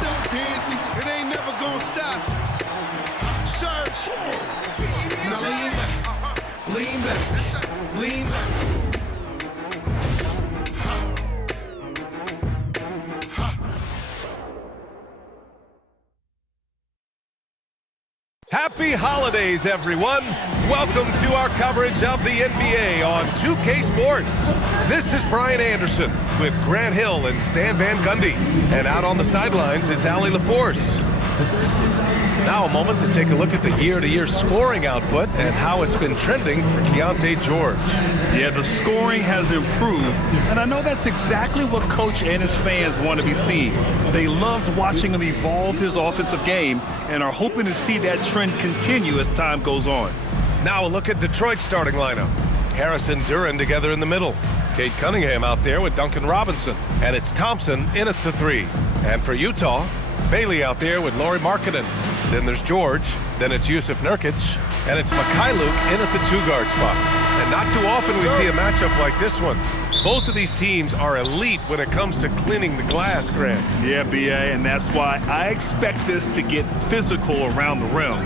Don't dance, it ain't never gonna stop. Surge. Now lean back, lean back, lean back. Happy holidays, everyone. Welcome to our coverage of the NBA on 2K Sports. This is Brian Anderson with Grant Hill and Stan Van Gundy. And out on the sidelines is Allie LaForce. Now a moment to take a look at the year-to-year scoring output and how it's been trending for Keontae George. Yeah, the scoring has improved, and I know that's exactly what Coach and his fans want to be seeing. They loved watching him evolve his offensive game and are hoping to see that trend continue as time goes on. Now a look at Detroit's starting lineup. Harris and Duren together in the middle. Cade Cunningham out there with Duncan Robinson. And it's Thompson in at the 3. And for Utah, Bailey out there with Lauri Markkanen. Then there's George, then it's Jusuf Nurkic, and it's Mykhailiuk in at the 2-guard spot. And not too often we see a matchup like this one. Both of these teams are elite when it comes to cleaning the glass, Grant. Yeah, B.A., and that's why I expect this to get physical around the rim,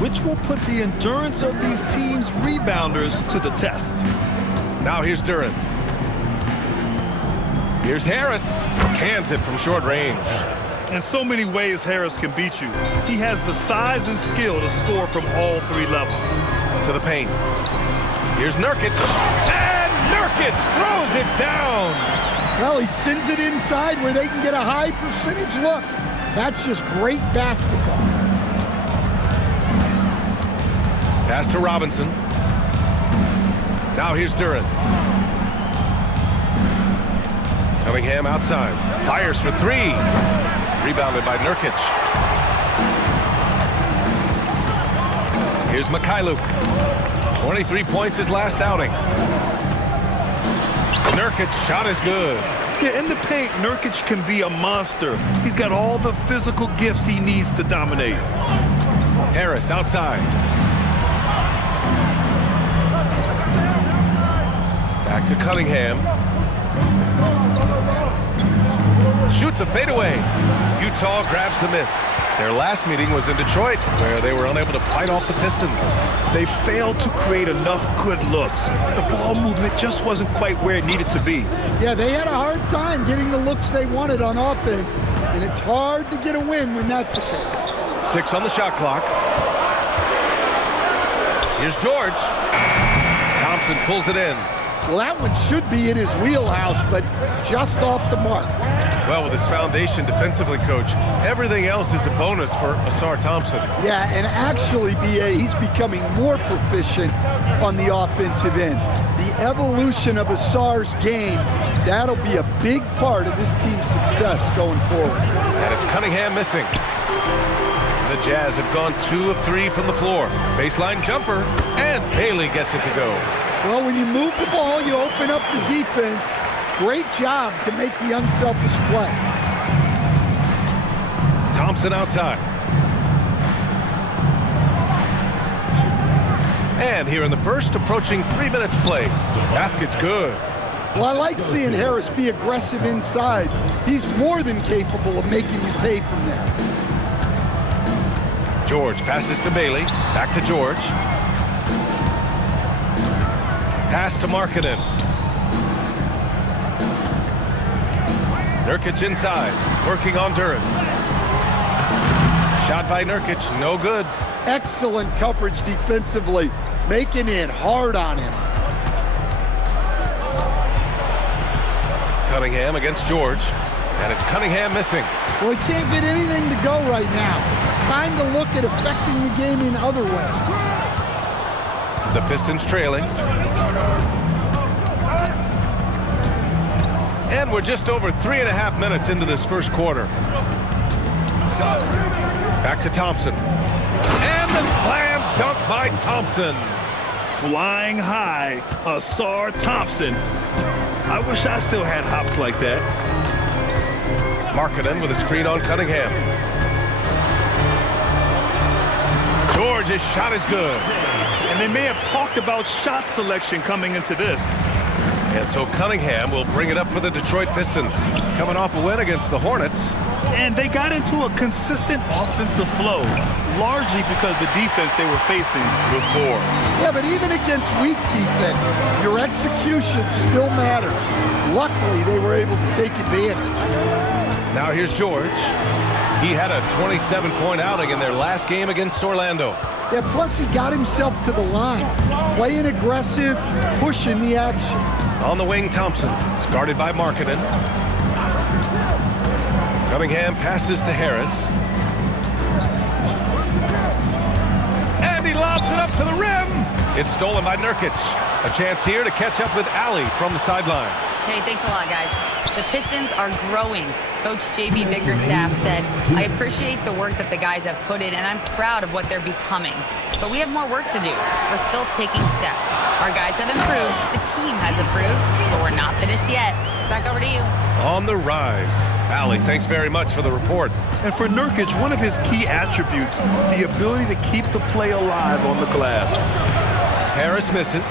which will put the endurance of these teams' rebounders to the test. Now here's Duren. Here's Harris. Cans it from short range. In so many ways, Harris can beat you. He has the size and skill to score from all 3 levels. To the paint. Here's Nurkic. And Nurkic throws it down. Well, he sends it inside where they can get a high percentage look. That's just great basketball. Pass to Robinson. Now here's Duren. Cunningham outside. Fires for 3. Rebounded by Nurkic. Here's Mykhailiuk. 23 points his last outing. Nurkic shot is good. Yeah, in the paint, Nurkic can be a monster. He's got all the physical gifts he needs to dominate. Harris outside. Back to Cunningham. Shoots a fadeaway. Utah grabs the miss. Their last meeting was in Detroit, where they were unable to fight off the Pistons. They failed to create enough good looks. The ball movement just wasn't quite where it needed to be. Yeah, they had a hard time getting the looks they wanted on offense, and it's hard to get a win when that's the case. 6 on the shot clock. Here's George. Thompson pulls it in. Well, that one should be in his wheelhouse, but just off the mark. Well, with his foundation defensively, Coach, everything else is a bonus for Ausar Thompson. Yeah, and actually, B.A., he's becoming more proficient on the offensive end. The evolution of Ausar's game, that'll be a big part of this team's success going forward. And it's Cunningham missing. The Jazz have gone 2 of 3 from the floor. Baseline jumper, and Bailey gets it to go. Well, when you move the ball, you open up the defense. Great job to make the unselfish play. Thompson outside. And here in the first, approaching 3 minutes play. Basket's good. Well, I like seeing Harris be aggressive inside. He's more than capable of making you pay from there. George passes to Bailey. Back to George. Pass to Markkanen. Nurkic inside, working on Duren. Shot by Nurkic, no good. Excellent coverage defensively, making it hard on him. Cunningham against George, and it's Cunningham missing. Well, he can't get anything to go right now. It's time to look at affecting the game in other ways. The Pistons trailing. And we're just over 3.5 minutes into this first quarter. Back to Thompson. And the slam dunk by Thompson. Flying high, Ausar Thompson. I wish I still had hops like that. Markkanen with a screen on Cunningham. George's shot is good. And they may have talked about shot selection coming into this. And so Cunningham will bring it up for the Detroit Pistons. Coming off a win against the Hornets. And they got into a consistent offensive flow, largely because the defense they were facing was poor. Yeah, but even against weak defense, your execution still matters. Luckily, they were able to take advantage. Now here's George. He had a 27-point outing in their last game against Orlando. Yeah, plus he got himself to the line, playing aggressive, pushing the action. On the wing, Thompson is guarded by Markkanen. Cunningham passes to Harris. And he lobs it up to the rim. It's stolen by Nurkic. A chance here to catch up with Allie from the sideline. Hey, thanks a lot, guys. The Pistons are growing. Coach J.B. Bickerstaff said, I appreciate the work that the guys have put in, and I'm proud of what they're becoming. But we have more work to do. We're still taking steps. Our guys have improved. The team has improved, but we're not finished yet. Back over to you. On the rise. Allie, thanks very much for the report. And for Nurkic, one of his key attributes, the ability to keep the play alive on the glass. Harris misses.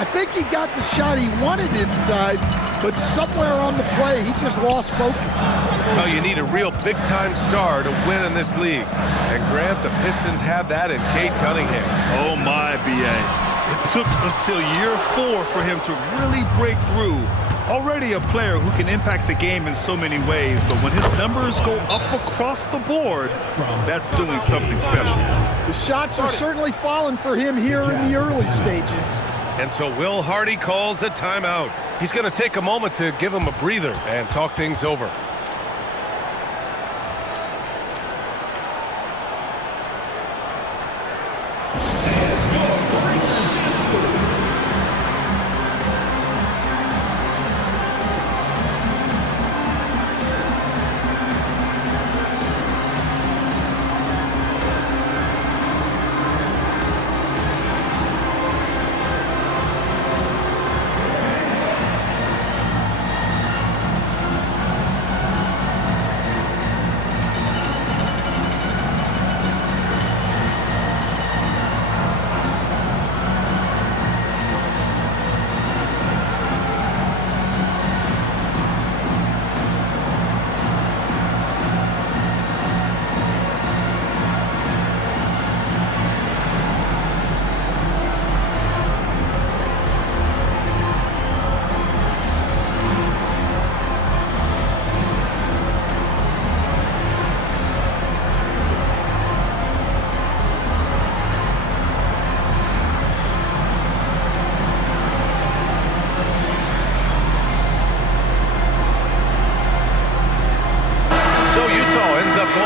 I think he got the shot he wanted inside, but somewhere on the play, he just lost focus. Oh, you need a real big-time star to win in this league. And Grant, the Pistons have that in Cade Cunningham. Oh my, B.A. It took until year 4 for him to really break through. Already a player who can impact the game in so many ways, but when his numbers go up across the board, that's doing something special. The shots are certainly falling for him here in the early stages. And so Will Hardy calls a timeout. He's going to take a moment to give him a breather and talk things over.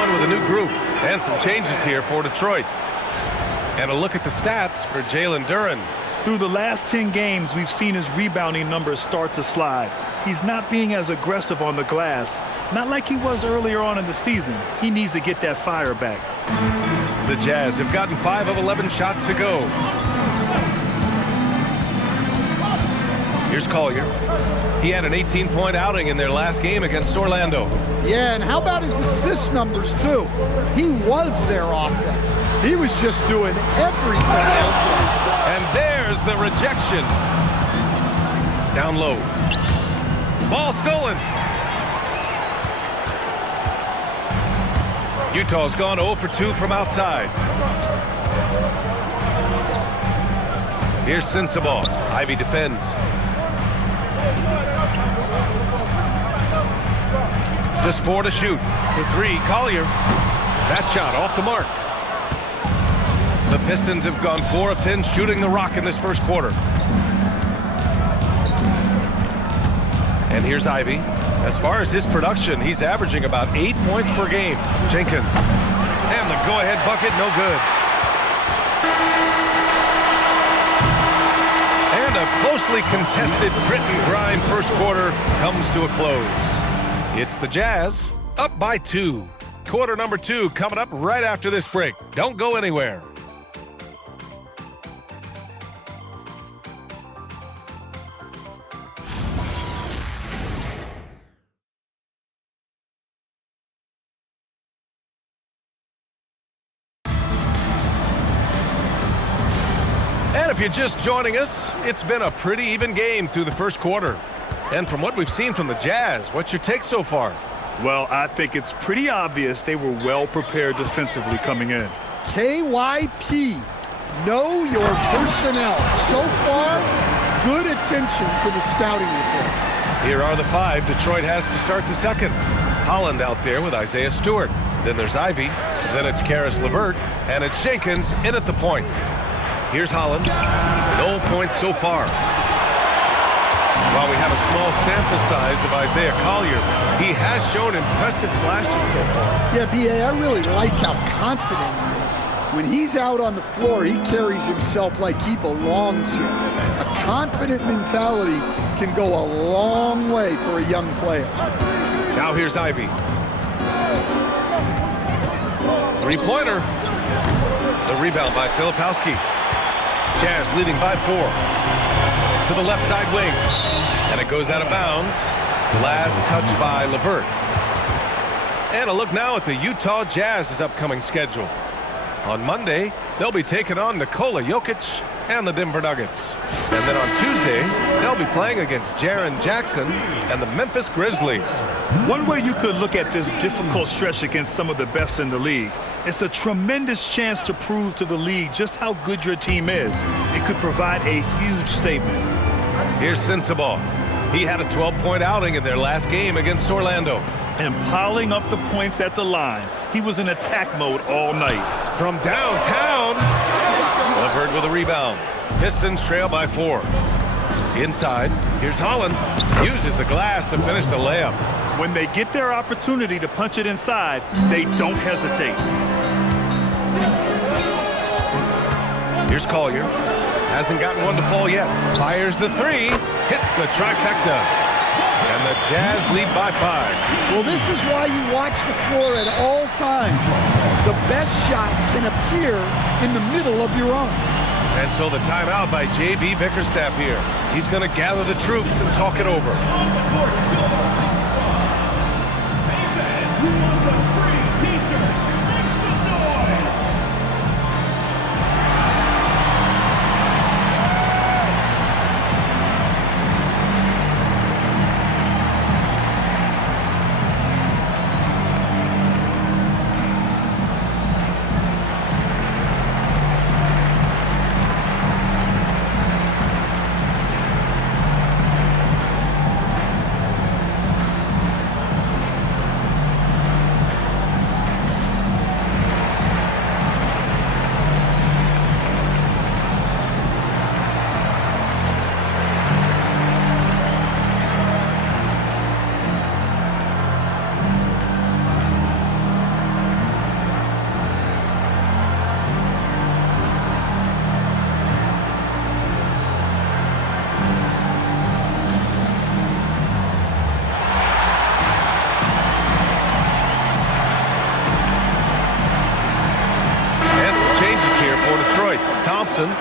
With a new group and some changes here for Detroit. And a look at the stats for Jalen Duren. Through the last 10 games, we've seen his rebounding numbers start to slide. He's not being as aggressive on the glass, not like he was earlier on in the season. He needs to get that fire back. The Jazz have gotten 5 of 11 shots to go. Here's Collier. He had an 18-point outing in their last game against Orlando. Yeah, and how about his assist numbers, too? He was their offense. He was just doing everything. And there's the rejection. Down low. Ball stolen. Utah's gone 0 for 2 from outside. Here's Sensabaugh. Ivy defends. Just 4 to shoot. For 3, Collier. That shot off the mark. The Pistons have gone 4 of 10 shooting the rock in this first quarter. And here's Ivy. As far as his production, he's averaging about 8 points per game. Jenkins. And the go-ahead bucket, no good. And a closely contested grit and grind first quarter comes to a close. It's the Jazz up by 2. Quarter number 2 coming up right after this break. Don't go anywhere. you're just joining us, it's been a pretty even game through the first quarter. And from what we've seen from the Jazz, what's your take so far? Well, I think it's pretty obvious they were well prepared defensively coming in. KYP, know your personnel. So far, good attention to the scouting report. Here are the five Detroit has to start the second. Holland out there with Isaiah Stewart. Then there's Ivy. Then it's Karis LeVert. And it's Jenkins in at the point. Here's Holland. No points so far. While we have a small sample size of Isaiah Collier, he has shown impressive flashes so far. Yeah, B.A., I really like how confident he is. When he's out on the floor, he carries himself like he belongs here. A confident mentality can go a long way for a young player. Now here's Ivy. Three-pointer. The rebound by Filipowski. Jazz leading by 4. To the left side wing. And it goes out of bounds. Last touch by LeVert. And a look now at the Utah Jazz's upcoming schedule. On Monday, they'll be taking on Nikola Jokic and the Denver Nuggets. And then on Tuesday, they'll be playing against Jaren Jackson and the Memphis Grizzlies. One way you could look at this difficult stretch against some of the best in the league, it's a tremendous chance to prove to the league just how good your team is. It could provide a huge statement. Here's Sensabaugh. He had a 12-point outing in their last game against Orlando. And piling up the points at the line. He was in attack mode all night. From downtown, LeVert with a rebound. Pistons trail by 4. Inside, here's Holland. Uses the glass to finish the layup. When they get their opportunity to punch it inside, they don't hesitate. Here's Collier. Hasn't gotten one to fall yet. Fires the 3. Hits the trifecta. And the Jazz lead by 5. Well, this is why you watch the floor at all times. The best shot can appear in the middle of your own. And so the timeout by J.B. Bickerstaff here. He's going to gather the troops and talk it over. Who wants a free t-shirt? Make some noise!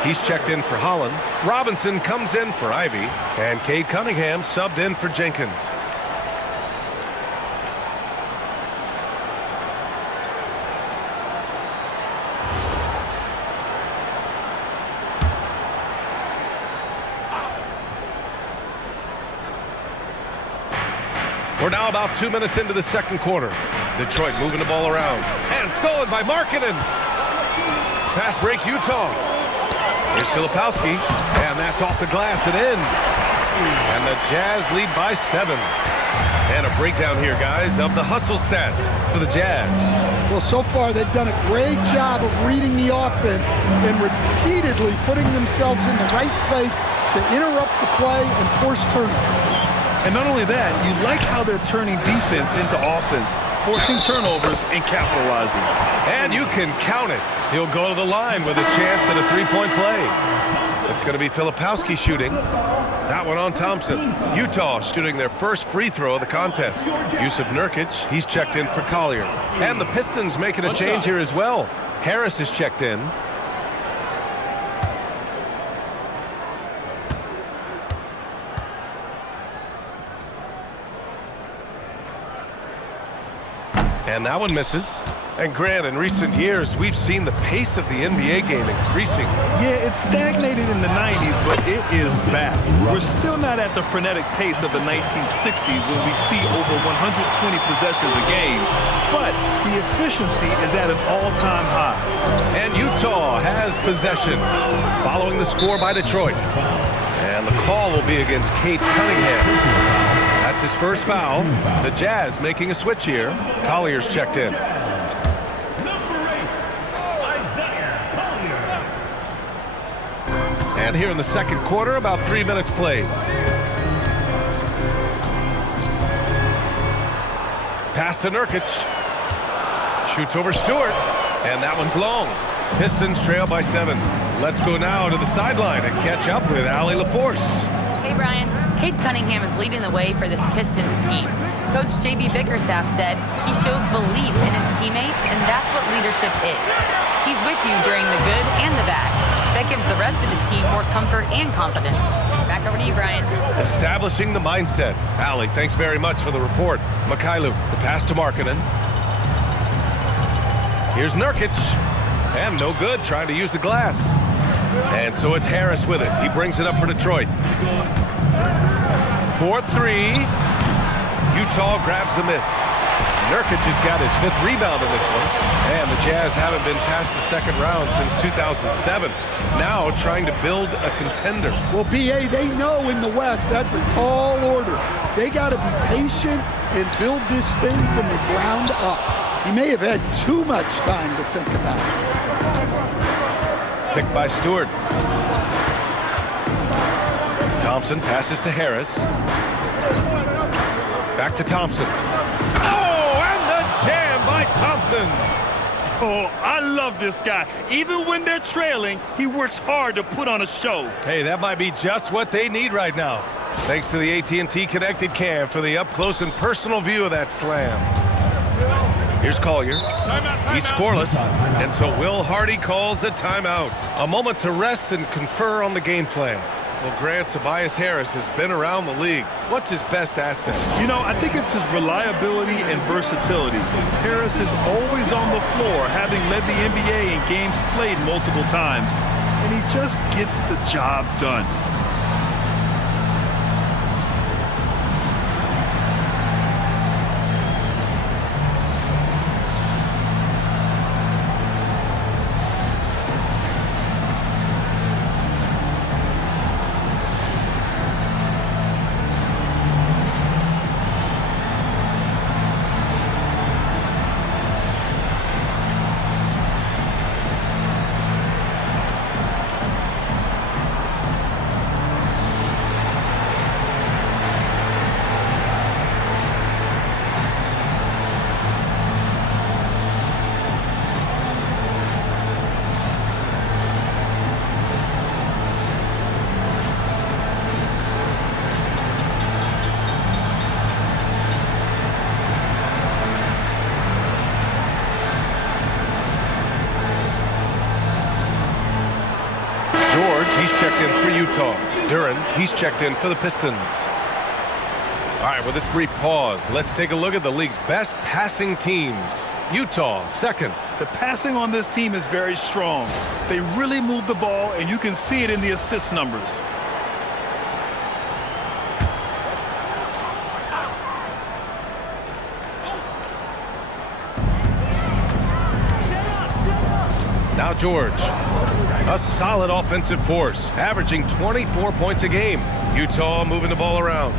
He's checked in for Holland. Robinson comes in for Ivy. And Cade Cunningham subbed in for Jenkins. We're now about 2 minutes into the second quarter. Detroit moving the ball around. And stolen by Markkanen. Pass break Utah. Here's Filipowski, and that's off the glass and in. And the Jazz lead by 7. And a breakdown here, guys, of the hustle stats for the Jazz. Well, so far they've done a great job of reading the offense and repeatedly putting themselves in the right place to interrupt the play and force turnovers. And not only that, you like how they're turning defense into offense, forcing turnovers and capitalizing. And you can count it. He'll go to the line with a chance at a three-point play. It's going to be Filipowski shooting. That one on Thompson. Utah shooting their first free throw of the contest. Yusuf Nurkic, he's checked in for Collier. And the Pistons making a change here as well. Harris is checked in. And that one misses. And Grant, in recent years, we've seen the pace of the NBA game increasing. Yeah, it stagnated in the 90s, but it is back. We're still not at the frenetic pace of the 1960s when we'd see over 120 possessions a game, but the efficiency is at an all-time high. And Utah has possession, following the score by Detroit. And the call will be against Cade Cunningham. That's his first foul. The Jazz making a switch here. Collier's checked in. And here in the second quarter, about 3 minutes played. Pass to Nurkic. Shoots over Stewart. And that one's long. Pistons trail by 7. Let's go now to the sideline and catch up with Allie LaForce. Hey, Brian. Cade Cunningham is leading the way for this Pistons team. Coach J.B. Bickerstaff said he shows belief in his teammates, and that's what leadership is. He's with you during the good and the bad. That gives the rest of his team more comfort and confidence. Back over to you, Brian. Establishing the mindset. Allie, thanks very much for the report. Mikhailu, the pass to Markkanen. Here's Nurkic. And no good, trying to use the glass. And so it's Harris with it. He brings it up for Detroit. 4-3. Utah grabs the miss. Nurkic has got his 5th rebound in this one. And the Jazz haven't been past the second round since 2007. Now trying to build a contender. Well, B.A., they know in the West that's a tall order. They got to be patient and build this thing from the ground up. He may have had too much time to think about it. Picked by Stewart. Thompson passes to Harris. Back to Thompson. Oh, and the jam by Thompson. Oh, I love this guy. Even when they're trailing, he works hard to put on a show. Hey, that might be just what they need right now. Thanks to the AT&T Connected Cam for the up-close and personal view of that slam. Here's Collier. He's scoreless, and so Will Hardy calls a timeout. A moment to rest and confer on the game plan. Well, Grant, Tobias Harris has been around the league. What's his best asset? You know, I think it's his reliability and versatility. Harris is always on the floor, having led the NBA in games played multiple times, and he just gets the job done. He's checked in for Utah. Duren, he's checked in for the Pistons. All right, with this brief pause, let's take a look at the league's best passing teams. Utah, second. The passing on this team is very strong. They really move the ball, and you can see it in the assist numbers. Now George, a solid offensive force, averaging 24 points a game. Utah moving the ball around.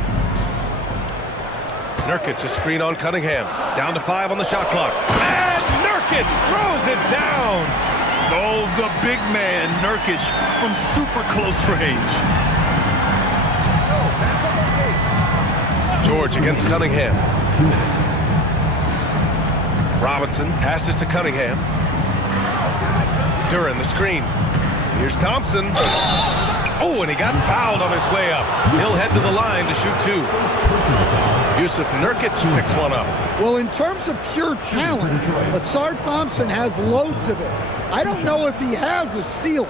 Nurkic, a screen on Cunningham. Down to 5 on the shot clock. And Nurkic throws it down. Oh, the big man, Nurkic, from super close range. George against Cunningham. 2 minutes. Robinson passes to Cunningham. Duren, the screen. Here's Thompson. Oh, and he got fouled on his way up. He'll head to the line to shoot 2. Yusuf Nurkic picks one up. Well, in terms of pure talent, Asar Thompson has loads of it. I don't know if he has a ceiling.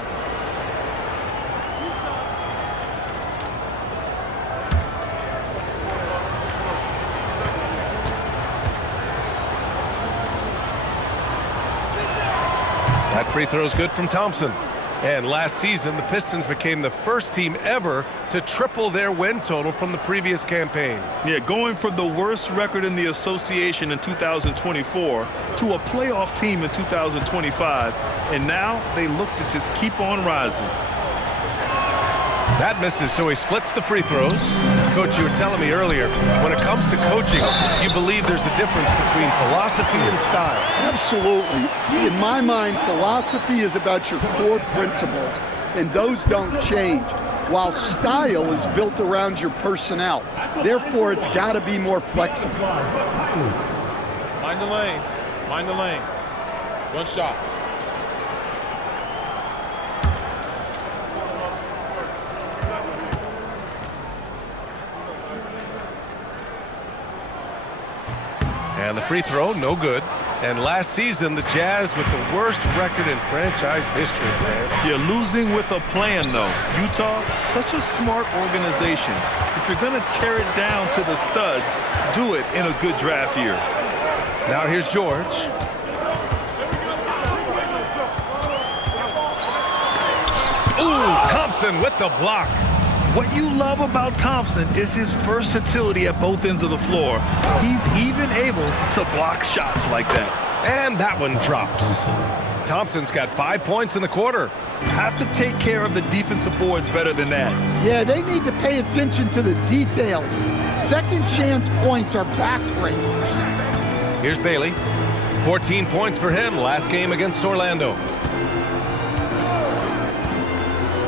That free throw is good from Thompson. And last season, the Pistons became the first team ever to triple their win total from the previous campaign. Yeah, going from the worst record in the association in 2024 to a playoff team in 2025, and now they look to just keep on rising. That misses, so he splits the free throws. Coach, you were telling me earlier, when it comes to coaching, you believe there's a difference between philosophy and style. Absolutely. In my mind, philosophy is about your core principles, and those don't change, while style is built around your personnel. Therefore, it's got to be more flexible. Mind the lanes. Mind the lanes. One shot. And the free throw, no good. And last season, the Jazz with the worst record in franchise history, man. You're losing with a plan, though. Utah, such a smart organization. If you're going to tear it down to the studs, do it in a good draft year. Now here's George. Ooh, Thompson with the block. What you love about Thompson is his versatility at both ends of the floor. He's even able to block shots like that. And that one drops. Thompson's got 5 points in the quarter. Have to take care of the defensive boards better than that. Yeah, they need to pay attention to the details. Second chance points are backbreakers. Here's Bailey. 14 points for him last game against Orlando.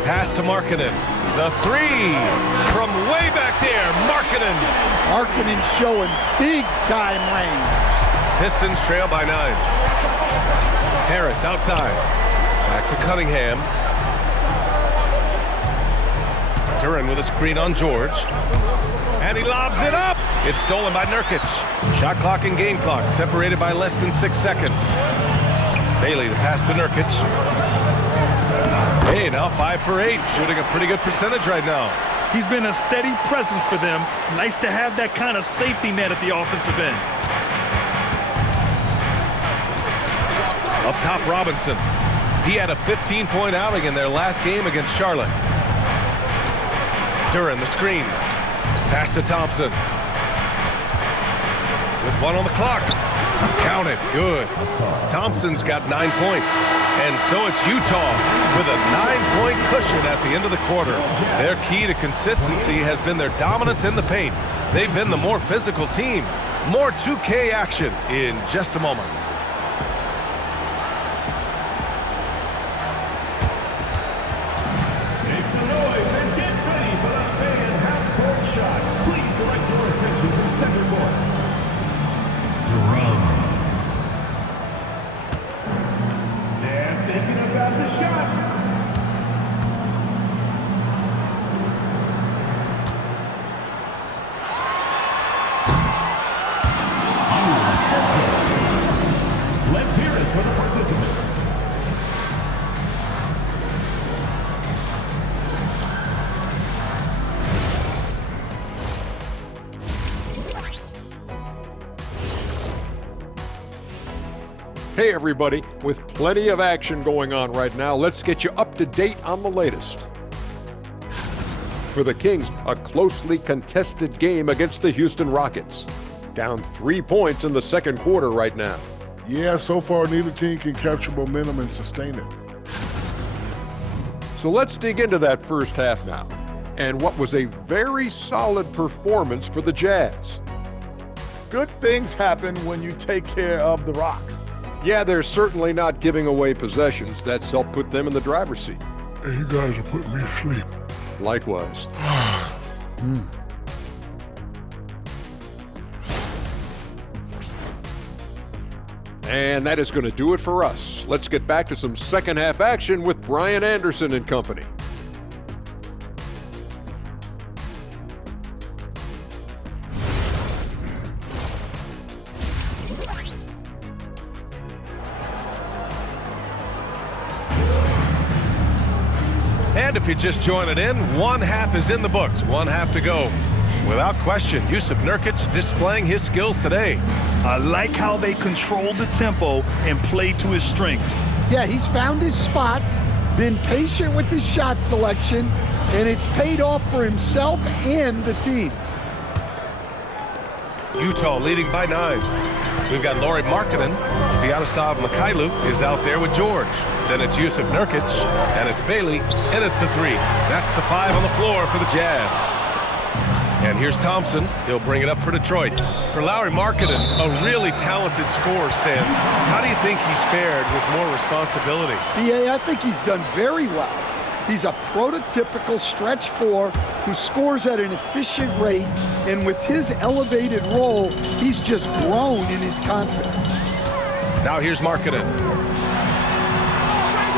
Pass to Markkanen. The three from way back there, Markkanen. Markkanen showing big-time range. Pistons trail by 9. Harris outside. Back to Cunningham. Duran with a screen on George. And he lobs it up. It's stolen by Nurkic. Shot clock and game clock separated by less than 6 seconds. Bailey, the pass to Nurkic. Hey, now 5 for 8, shooting a pretty good percentage right now. He's been a steady presence for them. Nice to have that kind of safety net at the offensive end. Up top, Robinson. He had a 15-point outing in their last game against Charlotte. Duran, the screen. Pass to Thompson. With 1 on the clock. Count it. Good. Thompson's got 9 points. And so it's Utah with a 9-point cushion at the end of the quarter. Their key to consistency has been their dominance in the paint. They've been the more physical team. More 2K action in just a moment. Make some noise and get ready for the fan half-court shot. Please direct your attention to center court. Drums. They're thinking about the shot. Let's hear it for the participant. Hey everybody, with plenty of action going on right now, let's get you up to date on the latest. For the Kings, a closely contested game against the Houston Rockets. Down 3 points in the second quarter right now. Yeah, so far neither team can capture momentum and sustain it. So let's dig into that first half now, and what was a very solid performance for the Jazz. Good things happen when you take care of the rock. Yeah, they're certainly not giving away possessions. That's helped put them in the driver's seat. Hey, you guys are putting me to sleep. Likewise. And that is going to do it for us. Let's get back to some second half action with Brian Anderson and company. And if you're just joining in, one half is in the books, one half to go. Without question, Jusuf Nurkic displaying his skills today. I like how they control the tempo and play to his strengths. Yeah, he's found his spots, been patient with his shot selection, and it's paid off for himself and the team. Utah leading by 9. We've got Lauri Markkanen. Vladislav Mikhailuk is out there with George. Then it's Yusuf Nurkic, and it's Bailey in at the 3. That's the 5 on the floor for the Jazz. And here's Thompson. He'll bring it up for Detroit. For Lauri Markkanen, a really talented scorer, Stan. How do you think he's fared with more responsibility? Yeah, I think he's done very well. He's a prototypical stretch 4 who scores at an efficient rate, and with his elevated role, he's just grown in his confidence. Now here's Markkanen.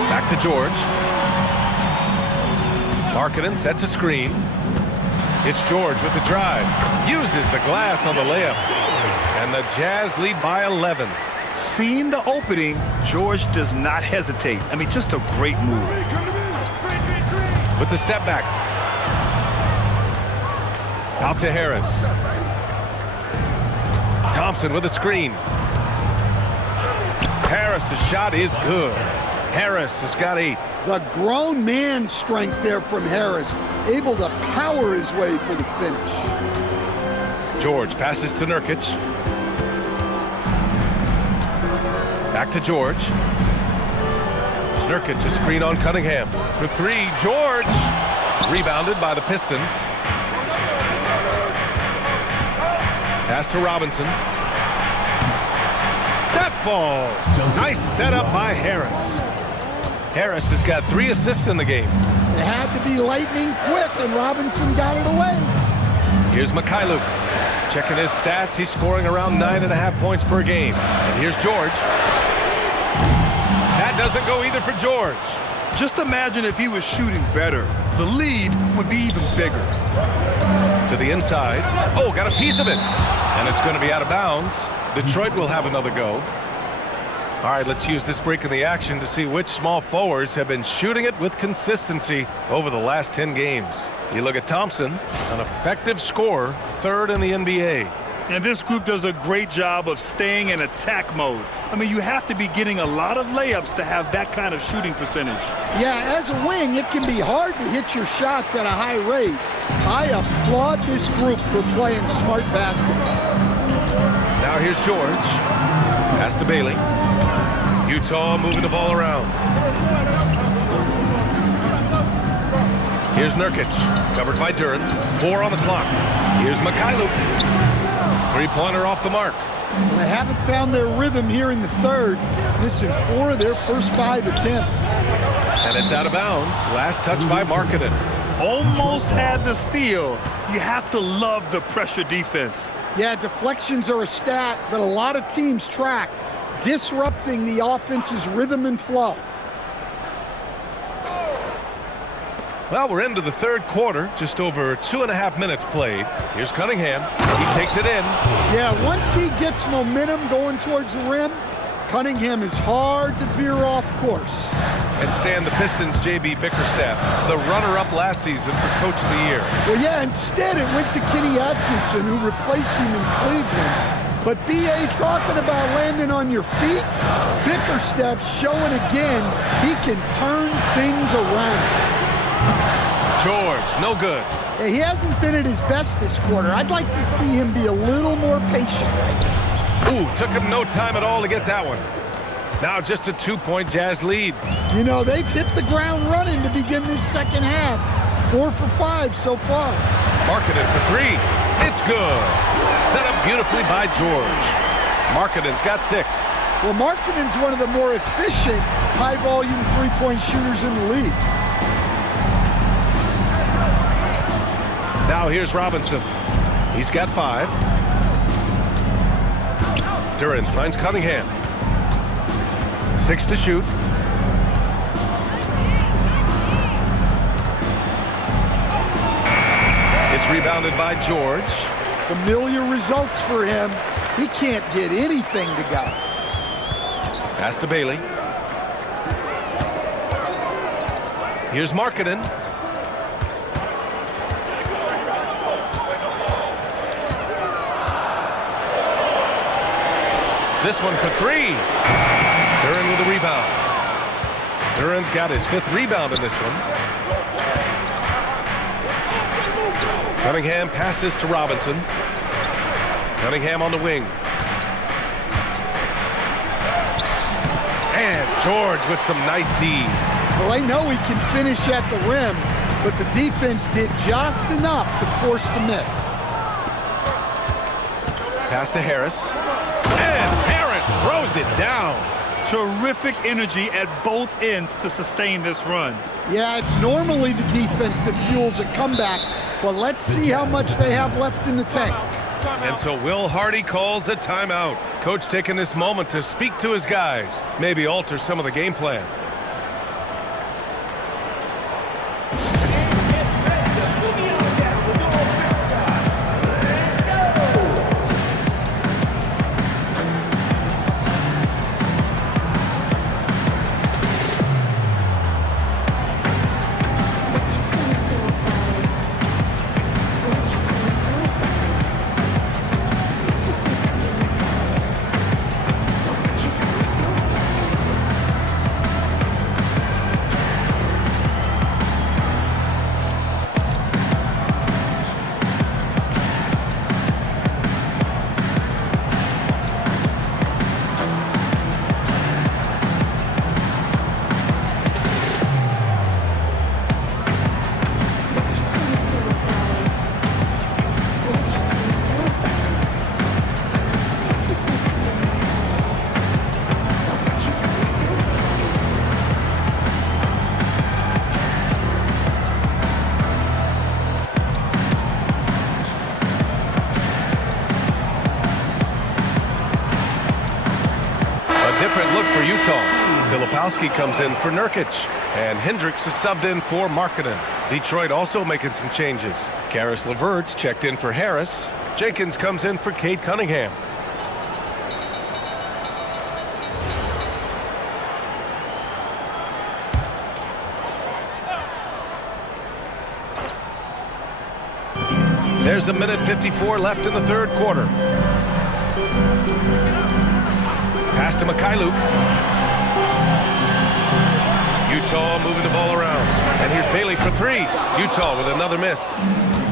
Back to George. Markkanen sets a screen. It's George with the drive. Uses the glass on the layup. And the Jazz lead by 11. Seeing the opening, George does not hesitate. I mean, just a great move. With the step back. Out to Harris. Thompson with a screen. Harris's shot is good. Harris has got 8. The grown man strength there from Harris, able to power his way for the finish. George passes to Nurkic. Back to George. Nurkic, a screen on Cunningham. For 3, George. Rebounded by the Pistons. Pass to Robinson. That falls. Nice setup by Harris. Harris has got 3 assists in the game. It had to be lightning quick, and Robinson got it away. Here's Mikhailuk. Checking his stats, he's scoring around 9.5 points per game. And here's George. That doesn't go either for George. Just imagine if he was shooting better. The lead would be even bigger. To the inside. Oh, got a piece of it. And it's going to be out of bounds. Detroit will have another go. All right, let's use this break in the action to see which small forwards have been shooting it with consistency over the last 10 games. You look at Thompson, an effective scorer, 3rd in the NBA. And this group does a great job of staying in attack mode. I mean, you have to be getting a lot of layups to have that kind of shooting percentage. Yeah, as a wing, it can be hard to hit your shots at a high rate. I applaud this group for playing smart basketball. Now here's George. Pass to Bailey. Utah moving the ball around. Here's Nurkic, covered by Duren. 4 on the clock. Here's Mikhailuk. 3-pointer off the mark. They haven't found their rhythm here in the 3rd. Missing 4 of their first 5 attempts. And it's out of bounds. Last touch by Markkanen. Almost had the steal. You have to love the pressure defense. Yeah, deflections are a stat that a lot of teams track, disrupting the offense's rhythm and flow. Well, we're into the 3rd quarter, just over 2.5 minutes played. Here's Cunningham. He takes it in. Yeah, once he gets momentum going towards the rim, Cunningham is hard to veer off course. And Stan, the Pistons' J.B. Bickerstaff, the runner-up last season for Coach of the Year. Well, yeah, instead it went to Kenny Atkinson, who replaced him in Cleveland. But B.A. talking about landing on your feet, Bickerstaff's showing again he can turn things around. George, no good. Yeah, he hasn't been at his best this quarter. I'd like to see him be a little more patient right now. Ooh, took him no time at all to get that one. Now just a 2-point Jazz lead. You know, they've hit the ground running to begin this second half. 4 for 5 so far. Markkanen for 3. It's good. Set up beautifully by George. Markkanen's got 6. Well, Markkanen's one of the more efficient, high-volume three-point shooters in the league. Now here's Robinson. He's got 5. Duren finds Cunningham. 6 to shoot. It's rebounded by George. Familiar results for him. He can't get anything to go. Pass to Bailey. Here's Markkanen. This one for three. Duren with a rebound. Duren's got his 5th rebound in this one. Cunningham passes to Robinson. Cunningham on the wing. And George with some nice D. Well, I know he can finish at the rim, but the defense did just enough to force the miss. Pass to Harris. And Harris throws it down. Terrific energy at both ends to sustain this run. Yeah, it's normally the defense that fuels a comeback, but let's see how much they have left in the tank. And so Will Hardy calls a timeout. Coach taking this moment to speak to his guys, maybe alter some of the game plan. Different look for Utah. Filipowski comes in for Nurkic, and Hendricks is subbed in for Markkanen. Detroit also making some changes. Karis LeVert's checked in for Harris. Jenkins comes in for Cade Cunningham. There's 1:54 left in the 3rd quarter. Pass to Mikhailuk. Utah moving the ball around. And here's Bailey for 3. Utah with another miss.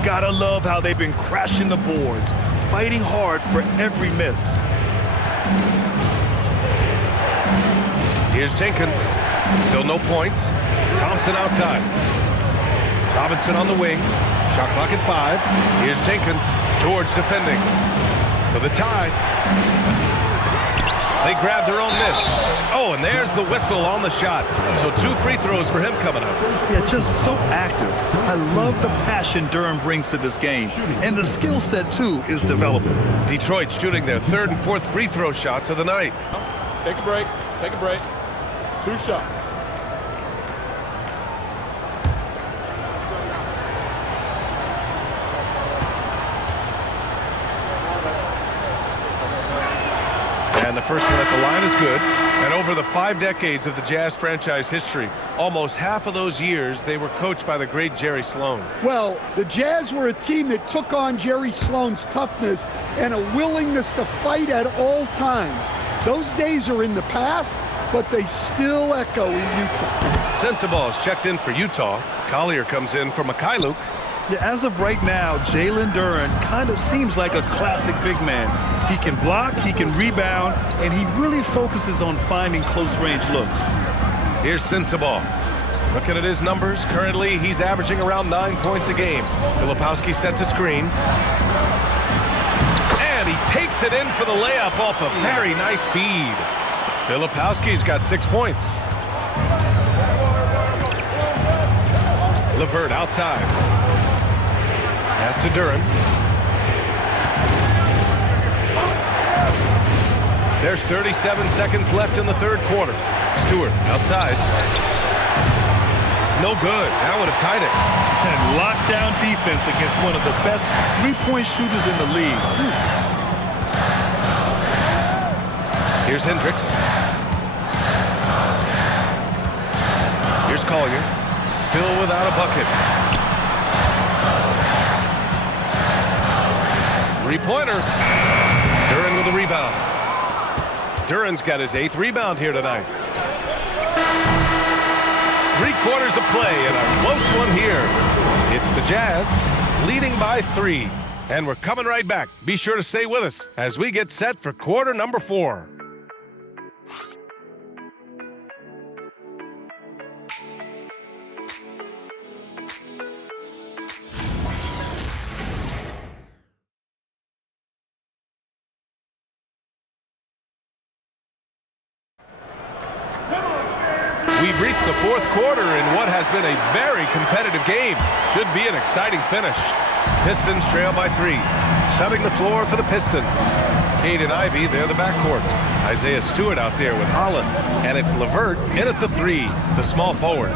Gotta love how they've been crashing the boards, fighting hard for every miss. Here's Jenkins. Still no points. Thompson outside. Robinson on the wing. Shot clock at 5. Here's Jenkins. George defending. For the tie. They grab their own miss. Oh, and there's the whistle on the shot. So 2 free throws for him coming up. Yeah, just so active. I love the passion Duren brings to this game. And the skill set, too, is developing. Detroit shooting their 3rd and 4th free throw shots of the night. Take a break. Take a break. 2 shots. And the first one at the line is good. And over the 5 decades of the Jazz franchise history, almost half of those years, they were coached by the great Jerry Sloan. Well, the Jazz were a team that took on Jerry Sloan's toughness and a willingness to fight at all times. Those days are in the past, but they still echo in Utah. Sensabaugh is checked in for Utah. Collier comes in for Mikhailuk. Yeah, as of right now, Jalen Duren kind of seems like a classic big man. He can block, he can rebound, and he really focuses on finding close-range looks. Here's Sensabaugh. Looking at his numbers, currently he's averaging around 9 points a game. Filipowski sets a screen. And he takes it in for the layup off a very nice feed. Filipowski's got 6 points. LeVert outside. Pass to Duren. There's 37 seconds left in the 3rd quarter. Stewart outside. No good. That would have tied it. And lockdown defense against one of the best three-point shooters in the league. Here's Hendricks. Here's Collier. Still without a bucket. 3-pointer. Duren with a rebound. Duran's got his 8th rebound here tonight. 3 quarters of play and a close one here. It's the Jazz leading by 3. And we're coming right back. Be sure to stay with us as we get set for quarter number 4. We've reached the 4th quarter in what has been a very competitive game. Should be an exciting finish. Pistons trail by 3. Subbing the floor for the Pistons. Cade and Ivy, they're the backcourt. Isaiah Stewart out there with Holland. And it's LeVert in at the 3, the small forward.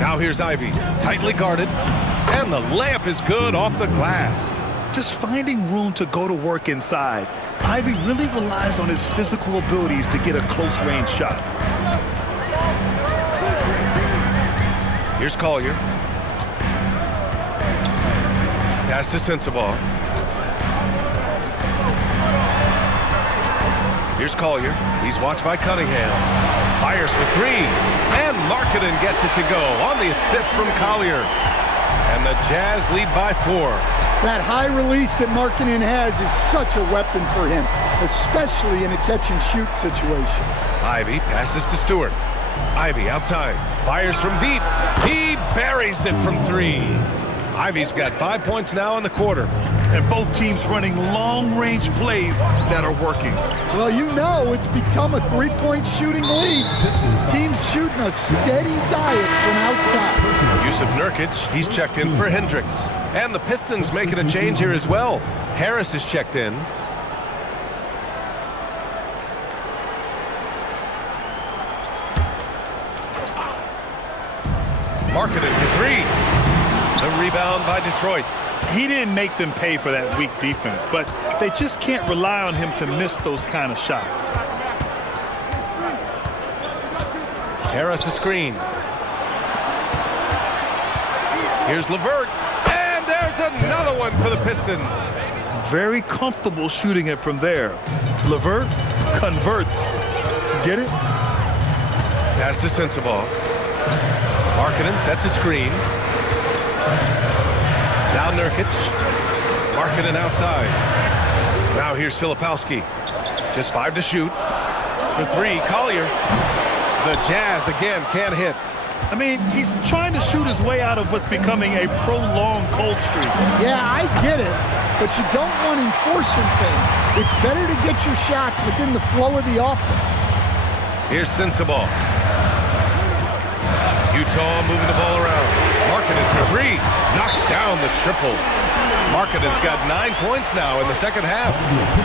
Now here's Ivy, tightly guarded. And the layup is good off the glass. Just finding room to go to work inside. Ivy really relies on his physical abilities to get a close-range shot. Here's Collier. Pass to Sensabaugh. Here's Collier. He's watched by Cunningham. Fires for 3. And Markkanen gets it to go on the assist from Collier. And the Jazz lead by 4. That high release that Markkanen has is such a weapon for him, especially in a catch-and-shoot situation. Ivy passes to Stewart. Ivy outside, fires from deep. He buries it from 3. Ivy's got 5 points now in the quarter. And both teams running long-range plays that are working. Well, you know it's become a 3-point shooting league. Teams shooting a steady diet from outside. Yusuf Nurkic, he's checked in for Hendricks. And the Pistons making a change here as well. Harris is checked in. Markkanen for 3. The rebound by Detroit. He didn't make them pay for that weak defense, but they just can't rely on him to miss those kind of shots. Harris a screen. Here's LeVert. And there's another one for the Pistons. Very comfortable shooting it from there. LeVert converts. Get it? Pass to Sensabaugh. Markkanen sets a screen. Now Nurkic. Markkanen outside. Now here's Filipowski. Just 5 to shoot. For 3, Collier. The Jazz again can't hit. I mean, he's trying to shoot his way out of what's becoming a prolonged cold streak. Yeah, I get it, but you don't want him forcing things. It's better to get your shots within the flow of the offense. Here's Sensabaugh. Utah moving the ball around. Markkanen for 3. Knocks down the triple. Markkanen's got 9 points now in the second half.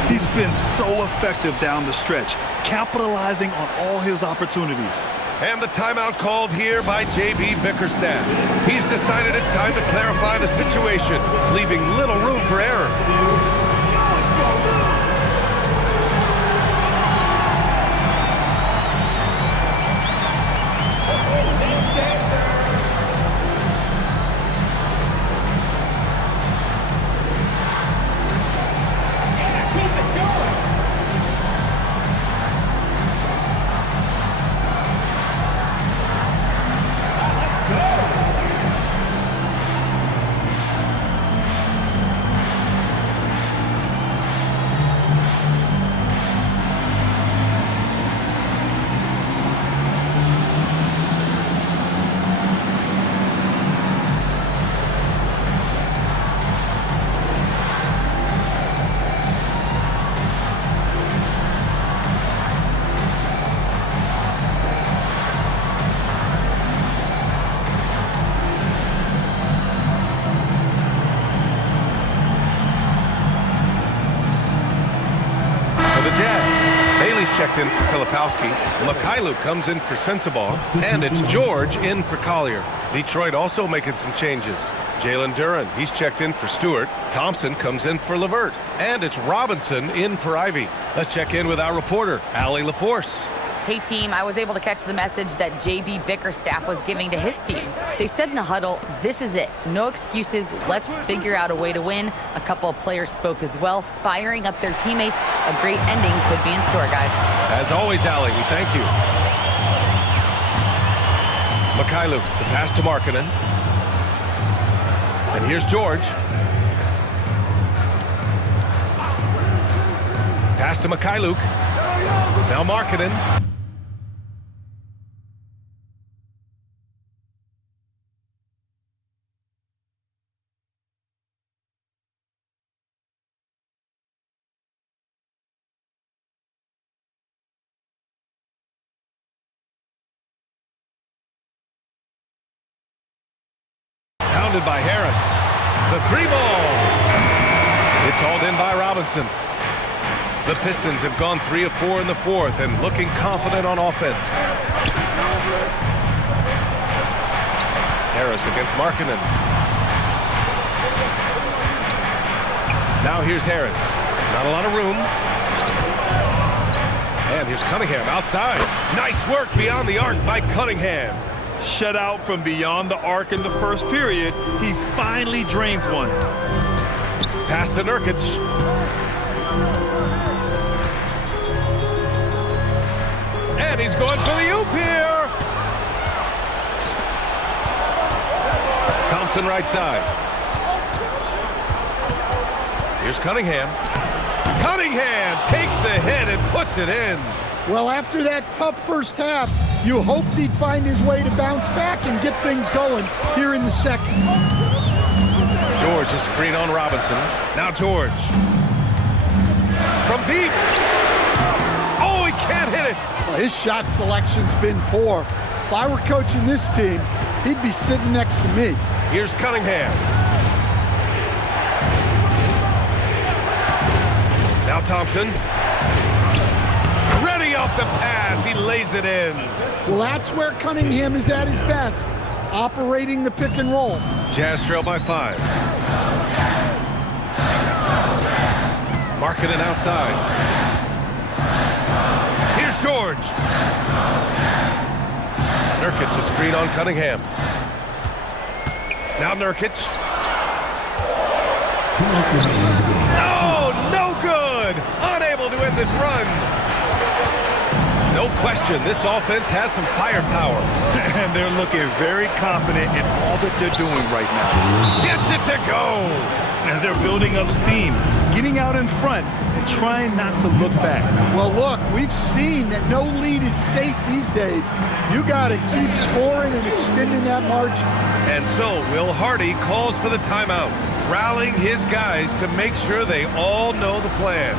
He's been so effective down the stretch, capitalizing on all his opportunities. And the timeout called here by J.B. Bickerstaff. He's decided it's time to clarify the situation, leaving little room for error. Checked in for Filipowski. Mikhailuk comes in for Sensabaugh. And it's George in for Collier. Detroit also making some changes. Jalen Duran, he's checked in for Stewart. Thompson comes in for LeVert. And it's Robinson in for Ivy. Let's check in with our reporter, Allie LaForce. Hey team, I was able to catch the message that JB Bickerstaff was giving to his team. They said in the huddle, this is it. No excuses. Let's figure out a way to win. A couple of players spoke as well, firing up their teammates. A great ending could be in store, guys. As always, Allie, we thank you. Mikhailuk, the pass to Markkanen. And here's George. Pass to Mikhailuk. Now Markkanen. Pounded by Harris. The 3 ball. It's hauled in by Robinson. The Pistons have gone 3 of 4 in the fourth and looking confident on offense. Harris against Markkanen. Now here's Harris. Not a lot of room. And here's Cunningham outside. Nice work beyond the arc by Cunningham. Shut out from beyond the arc in the first period. He finally drains one. Pass to Nurkic. And he's going for the oop here. Thompson right side. Here's Cunningham. Cunningham takes the hit and puts it in. Well, after that tough first half, you hoped he'd find his way to bounce back and get things going here in the second. George is screen on Robinson. Now George. From deep. Oh, he can't hit it. Well, his shot selection's been poor. If I were coaching this team, he'd be sitting next to me. Here's Cunningham. Now Thompson. Ready off the pass. He lays it in. Well, that's where Cunningham is at his best, operating the pick and roll. Jazz trail by 5. Markkanen outside. Here's George. Nurkic a screen on Cunningham. Now Nurkic. Oh, no good! Unable to end this run. No question, this offense has some firepower. And they're looking very confident in all that they're doing right now. Gets it to go! And they're building up steam, getting out in front, and trying not to look back. Well, look, we've seen that no lead is safe these days. You got to keep scoring and extending that margin. And so Will Hardy calls for the timeout, rallying his guys to make sure they all know the plan.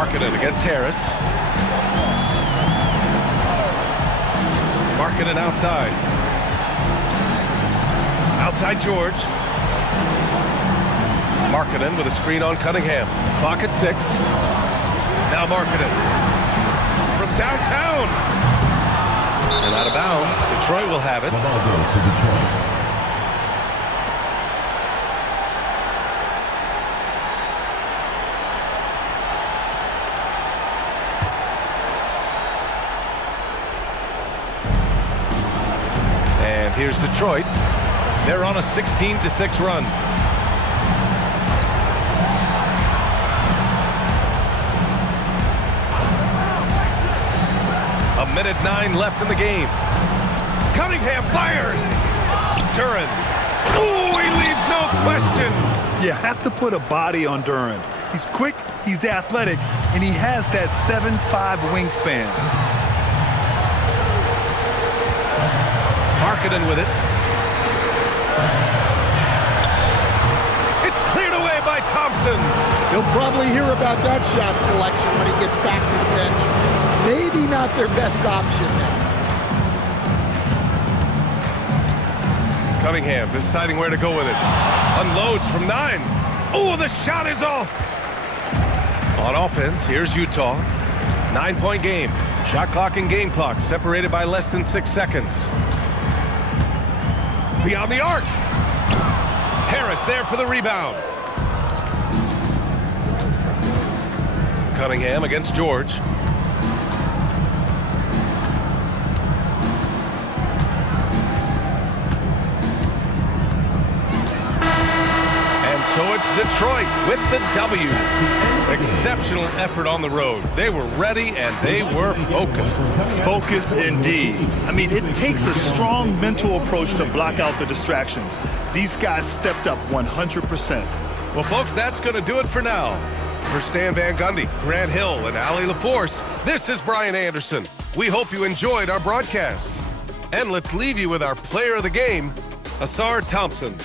Markkanen against Harris. Markkanen outside. Outside George. Markkanen with a screen on Cunningham. Clock at 6. Now Markkanen. From downtown. And out of bounds. Detroit will have it. The ball goes to Detroit. And here's Detroit. They're on a 16-6 run. A minute 9 left in the game. Cunningham fires. Duran. Ooh, he leaves no question. You have to put a body on Duran. He's quick, he's athletic, and he has that 7'5" wingspan. Markkanen with it. It's cleared away by Thompson. He'll probably hear about that shot selection when he gets back to the bench. Maybe not their best option now. Cunningham deciding where to go with it. Unloads from 9. Oh, the shot is off. On offense, here's Utah. 9-point game. Shot clock and game clock separated by less than 6 seconds. Beyond the arc. Harris there for the rebound. Cunningham against George. So it's Detroit with the W. Exceptional effort on the road. They were ready and they were focused. Focused indeed. I mean, it takes a strong mental approach to block out the distractions. These guys stepped up 100%. Well, folks, that's going to do it for now. For Stan Van Gundy, Grant Hill, and Allie LaForce, this is Brian Anderson. We hope you enjoyed our broadcast. And let's leave you with our player of the game, Ausar Thompson.